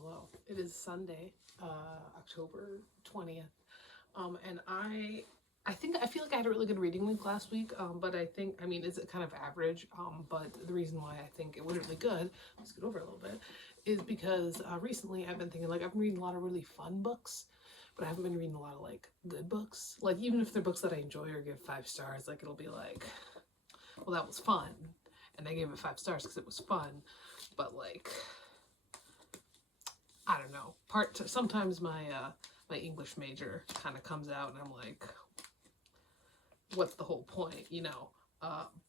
Hello. It is Sunday, October 20th. And I feel like I had a really good reading week last week, but I mean, it's kind of average. But the reason why I think it was really good, let's get over a little bit, is because recently I've been thinking, like, I've been reading a lot of really fun books, but I haven't been reading a lot of, like, good books. Like, even if they're books that I enjoy or give 5 stars, like, it'll be like, well, that was fun. And I gave it 5 stars because it was fun. But, like, I don't know. Sometimes my English major kind of comes out, and I'm like, what's the whole point, you know?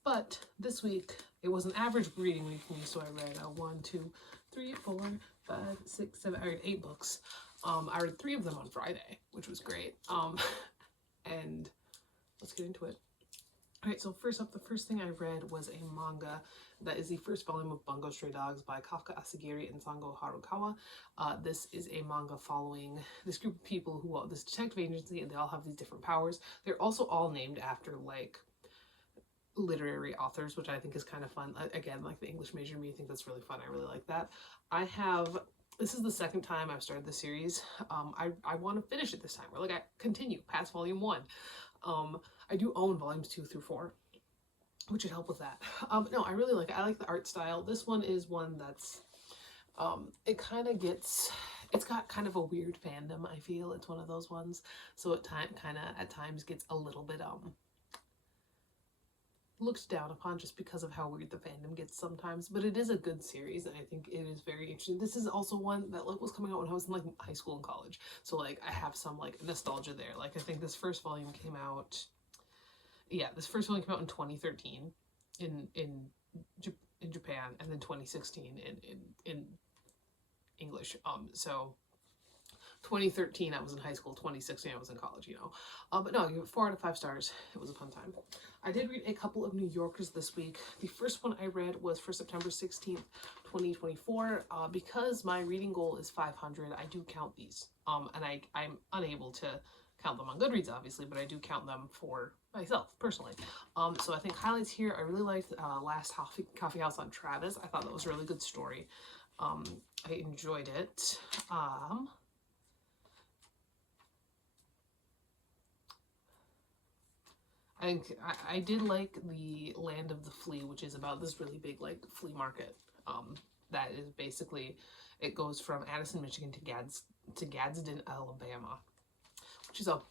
But this week it was an average reading week for me, so I read 1, 2, 3, 4, 5, 6, 7. I read 8 books. I read 3 of them on Friday, which was great. And let's get into it. Alright, so first up, the first thing I read was a manga that is the first volume of Bungo Stray Dogs by Kafka Asagiri and Sango Harukawa. This is a manga following this group of people who are this detective agency, and they all have these different powers. They're also all named after, like, literary authors, which I think is kind of fun. Again, like the English major in me, I think that's really fun. I really like that. This is the second time I've started the series. I want to finish it this time. Or like I continue past volume 1. I do own volumes 2 through 4, which would help with that. No, I really like it. I like the art style. This one is one that's, it's got kind of a weird fandom, I feel. It's one of those ones. So at times gets a little bit, looked down upon just because of how weird the fandom gets sometimes, but it is a good series, and I think it is very interesting. This is also one that, like, was coming out when I was in, like, high school and college, so, like, I have some, like, nostalgia there. Like, I think this first volume came out in 2013 in Japan, and then 2016 in English. So 2013 I was in high school, 2016 I was in college, you know. But no, I give it 4 out of 5 stars. It was a fun time. I did read a couple of New Yorkers this week. The first one I read was for September 16th, 2024. Because my reading goal is 500, I do count these. And I'm unable to count them on Goodreads, obviously, but I do count them for myself, personally. So I think highlights here, I really liked Last Coffee House on Travis. I thought that was a really good story. I enjoyed it. I did like the Land of the Flea, which is about this really big, like, flea market. That is basically, it goes from Addison, Michigan to Gadsden, Alabama, which is a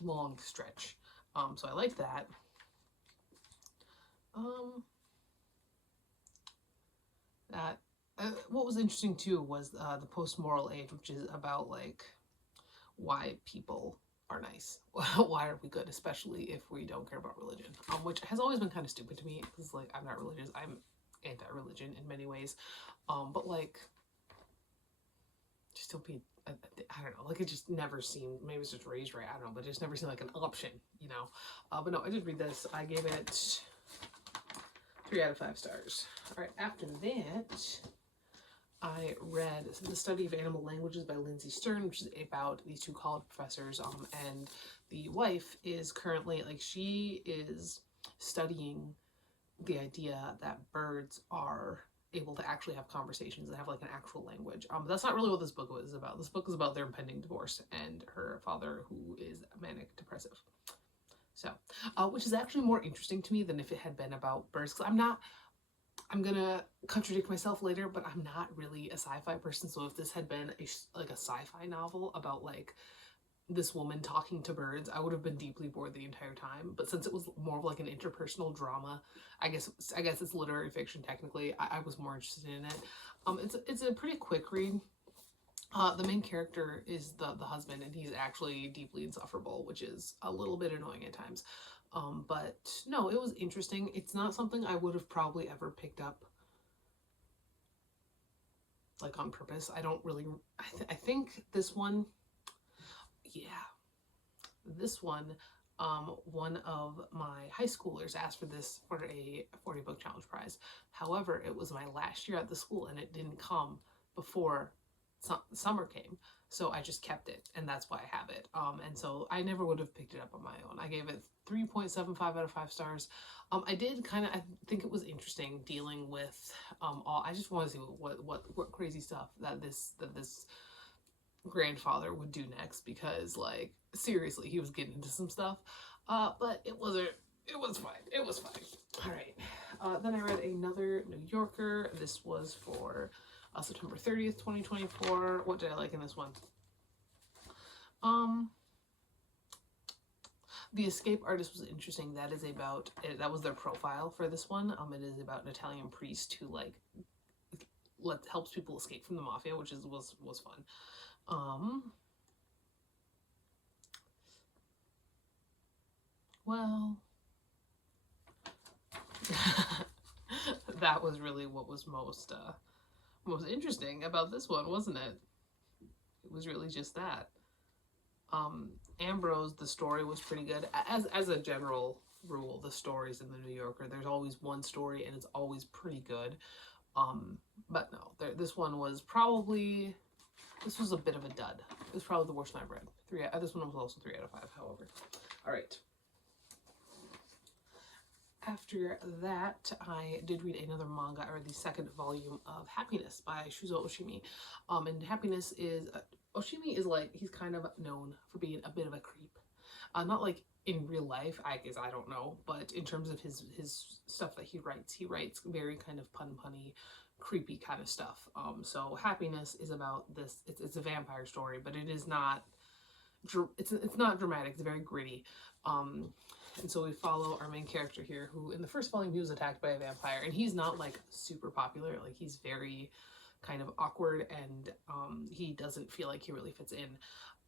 long stretch. So I like that. What was interesting too was the Post-Moral Age, which is about, like, why people are nice. Why are we good, especially if we don't care about religion? Which has always been kind of stupid to me, because, like, I'm not religious. I'm anti-religion in many ways. But, like, just don't be, I don't know, like, it just never seemed, maybe it's just raised right, I don't know, but it just never seemed like an option, you know. But no, I did read this. I gave it 3 out of 5 stars. Alright, after that, I read The Study of Animal Languages by Lindsay Stern, which is about these 2 college professors, and the wife is currently, like, she is studying the idea that birds are able to actually have conversations and have, like, an actual language. But that's not really what this book is about. This book is about their impending divorce and her father, who is manic depressive. So, which is actually more interesting to me than if it had been about birds, because I'm gonna contradict myself later, but I'm not really a sci-fi person, so if this had been a sci-fi novel about, like, this woman talking to birds, I would have been deeply bored the entire time. But since it was more of, like, an interpersonal drama, I guess it's literary fiction technically, I was more interested in it. It's a pretty quick read. The main character is the husband, and he's actually deeply insufferable, which is a little bit annoying at times. But no, it was interesting. It's not something I would have probably ever picked up, like, on purpose. I don't really, I think this one, one of my high schoolers asked for this for a 40 book challenge prize. However, it was my last year at the school, and it didn't come before summer came. So I just kept it, and that's why I have it. And so I never would have picked it up on my own. I gave it 3.75 out of 5 stars. I did kind of, I think it was interesting dealing with all. I just want to see what crazy stuff that this grandfather would do next, because like seriously, he was getting into some stuff. But it wasn't. It was fine. It was fine. All right. Then I read another New Yorker. This was for September 30th, 2024. What did I like in this one? The escape artist was interesting. That is about, that was their profile for this one. It is about an Italian priest who like helps people escape from the mafia, which was fun. Well, that was really what was most interesting about this one, wasn't it? It was really just that. Ambrose, the story was pretty good. As a general rule, the stories in the New Yorker, there's always one story and it's always pretty good. But no, this one was probably, this was a bit of a dud. It was probably the worst one I've read. This one was also 3 out of 5, however. All right. After that, I did read another manga. I read the 2nd volume of Happiness by Shuzo Oshimi. And Happiness is, Oshimi is like, he's kind of known for being a bit of a creep. Not like in real life, I guess, I don't know, but in terms of his stuff that he writes very kind of punny, creepy kind of stuff. So Happiness is about this, it's a vampire story, but it is not, it's not dramatic, it's very gritty. And so we follow our main character here, who in the first volume, he was attacked by a vampire, and he's not like super popular. Like he's very kind of awkward, and he doesn't feel like he really fits in.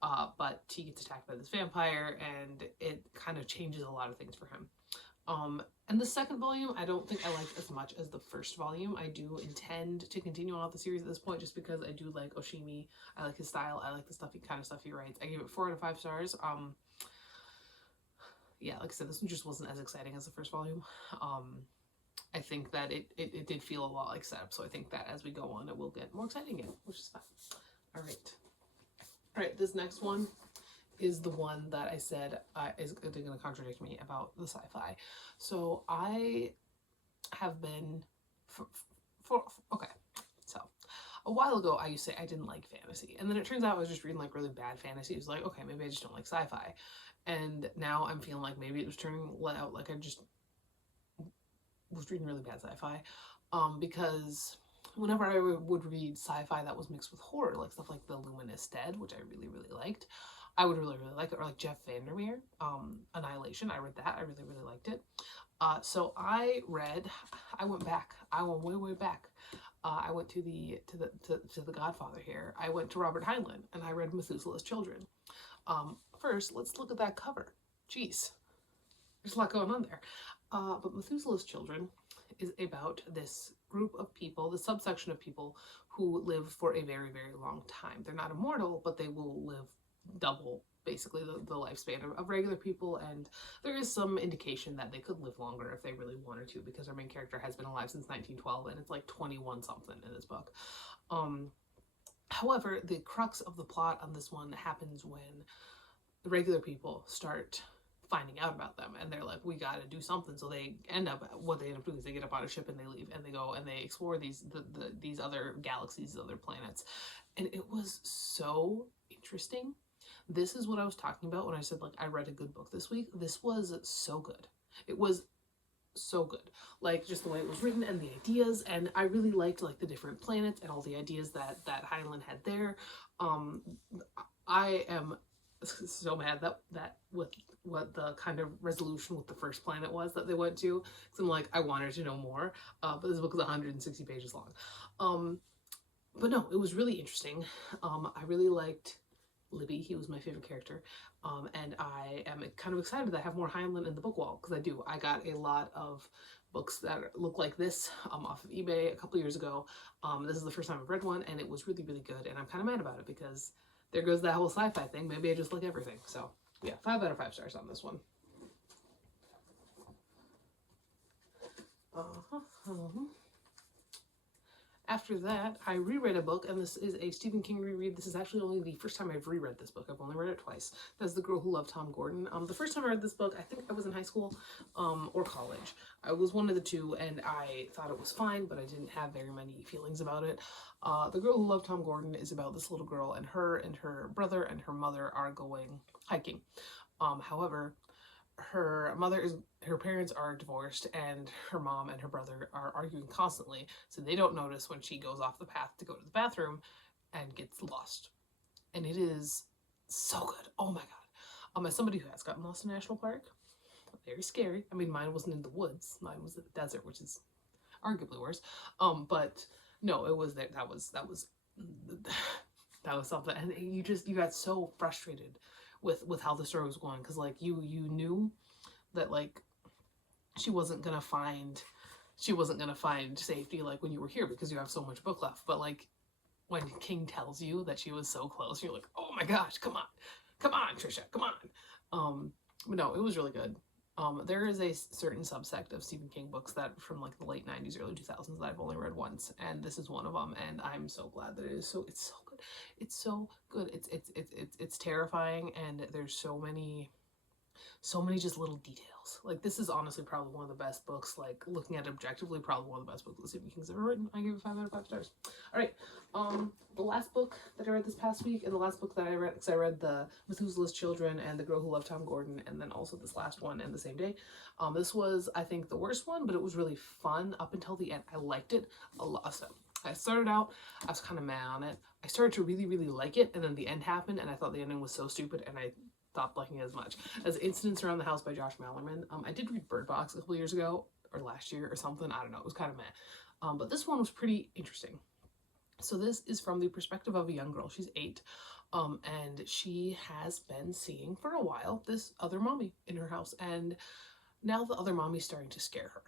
But he gets attacked by this vampire, and it kind of changes a lot of things for him. And the 2nd volume, I don't think I liked as much as the 1st volume. I do intend to continue on with the series at this point, just because I do like Oshimi. I like his style. I like the kind of stuff he writes. I gave it 4 out of 5 stars. Yeah, like I said, this one just wasn't as exciting as the 1st volume. I think that it did feel a lot like setup, so I think that as we go on, it will get more exciting again, which is fine. All right, this next one is the one that I said is going to contradict me about the sci-fi. So I have been, okay, so a while ago I used to say I didn't like fantasy, and then it turns out I was just reading like really bad fantasy. It was like, okay, maybe I just don't like sci-fi. And now I'm feeling like maybe it was turning out like I just was reading really bad sci-fi. Because whenever I would read sci-fi that was mixed with horror, like stuff like The Luminous Dead, which I really, really liked, I would really, really like it. Or like Jeff Vandermeer, Annihilation, I read that. I really, really liked it. So I went back. I went way, way back. I went to the Godfather here. I went to Robert Heinlein, and I read Methuselah's Children. First, let's look at that cover. Jeez, there's a lot going on there. But Methuselah's Children is about this group of people, the subsection of people who live for a very, very long time. They're not immortal, but they will live double, basically, the lifespan of regular people, and there is some indication that they could live longer if they really wanted to, because our main character has been alive since 1912, and it's like 21 something in this book. However, the crux of the plot on this one happens when the regular people start finding out about them, and they're like, we got to do something. So they end up, what they end up doing is they get up on a ship and they leave, and they go and they explore these other galaxies, these other planets, and it was so interesting. This is what I was talking about when I said like I read a good book this week. This was so good. It was so good, like just the way it was written and the ideas, and I really liked like the different planets and all the ideas that Heinlein had there. I am so mad that with what the kind of resolution with the first planet was that they went to, because I'm like, I wanted to know more, but this book is 160 pages long. But no, it was really interesting. I really liked Libby. He was my favorite character. And I am kind of excited that I have more Heinlein in the book wall, because I do. I got a lot of books that look like this off of eBay a couple years ago. This is the first time I've read one, and it was really, really good, and I'm kind of mad about it, because there goes that whole sci-fi thing. Maybe I just like everything. So yeah, 5 out of 5 stars on this one. After that, I reread a book, and this is a Stephen King reread. This is actually only the first time I've reread this book. I've only read it twice. That's The Girl Who Loved Tom Gordon. The first time I read this book, I think I was in high school or college. I was one of the two, and I thought it was fine, but I didn't have very many feelings about it. The Girl Who Loved Tom Gordon is about this little girl, and her brother and her mother are going hiking. However, her parents are divorced, and her mom and her brother are arguing constantly, so they don't notice when she goes off the path to go to the bathroom and gets lost. And it is so good. Oh my god. As somebody who has gotten lost in National Park, very scary. I mean, mine wasn't in the woods, mine was in the desert, which is arguably worse. But no, it was that was something. And you got so frustrated with how the story was going, because like you knew that like she wasn't gonna find safety like when you were here, because you have so much book left. But like when King tells you that she was so close, you're like, oh my gosh, come on Trisha, come on. But no, it was really good. There is a certain subsect of Stephen King books that from like the late 90s, early 2000s that I've only read once, and this is one of them, and I'm so glad that it's so good. It's so good. It's terrifying, and there's so many just little details. Like, this is honestly probably one of the best books, like looking at it objectively, probably one of the best books that Stephen King's ever written. I give it 5 out of 5 stars. All right, the last book that I read this past week, and the last book that I read, because I read the Methuselah's Children and The Girl Who Loved Tom Gordon, and then also this last one in the same day. This was, I think, the worst one, but it was really fun up until the end. I liked it a lot. So I started out, I was kind of mad on it. I started to really, really like it, and then the end happened, and I thought the ending was so stupid, and I stopped liking it as much. As Incidents Around the House by Josh Malerman. I did read Bird Box a couple years ago, or last year or something. I don't know. It was kind of meh. But this one was pretty interesting. So this is from the perspective of a young girl. She's 8. And she has been seeing for a while this other mommy in her house. And now the other mommy's starting to scare her.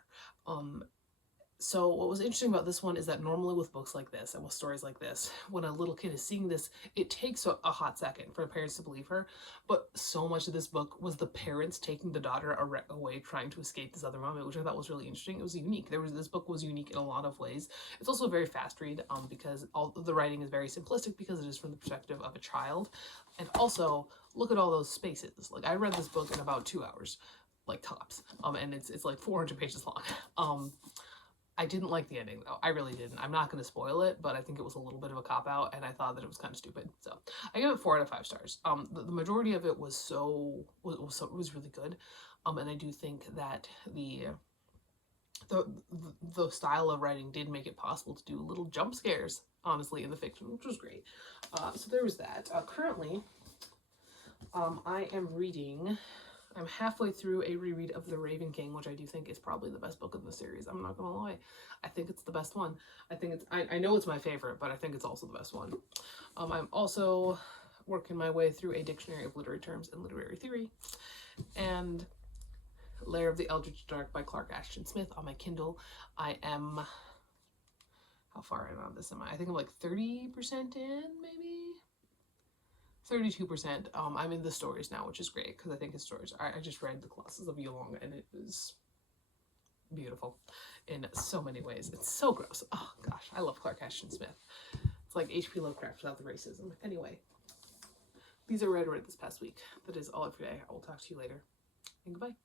So what was interesting about this one is that normally with books like this and with stories like this, when a little kid is seeing this, it takes a hot second for the parents to believe her. But so much of this book was the parents taking the daughter away, trying to escape this other mommy, which I thought was really interesting. It was unique. This book was unique in a lot of ways. It's also a very fast read, because all the writing is very simplistic, because it is from the perspective of a child. And also, look at all those spaces. Like, I read this book in about 2 hours, like tops. And it's like 400 pages long. I didn't like the ending, though. I really didn't. I'm not going to spoil it, but I think it was a little bit of a cop-out, and I thought that it was kind of stupid. So I give it 4 out of 5 stars. The majority of it was really good, and I do think that the style of writing did make it possible to do little jump scares, honestly, in the fiction, which was great. So there was that. Currently, I am reading. I'm halfway through a reread of The Raven King, which I do think is probably the best book in the series. I'm not gonna lie. I think it's the best one. I know it's my favorite, but I think it's also the best one. I'm also working my way through a dictionary of literary terms and literary theory, and Lair of the Eldritch Dark by Clark Ashton Smith on my Kindle. I am, how far in on this am I? I think I'm like 30% in, maybe? 32%. I'm in the stories now, which is great, because I think his stories, I just read The Colossus of Yulong, and it was beautiful in so many ways. It's so gross. Oh gosh, I love Clark Ashton Smith. It's like H.P. Lovecraft without the racism. Anyway, these are what I read this past week. That is all for today. I will talk to you later, and goodbye.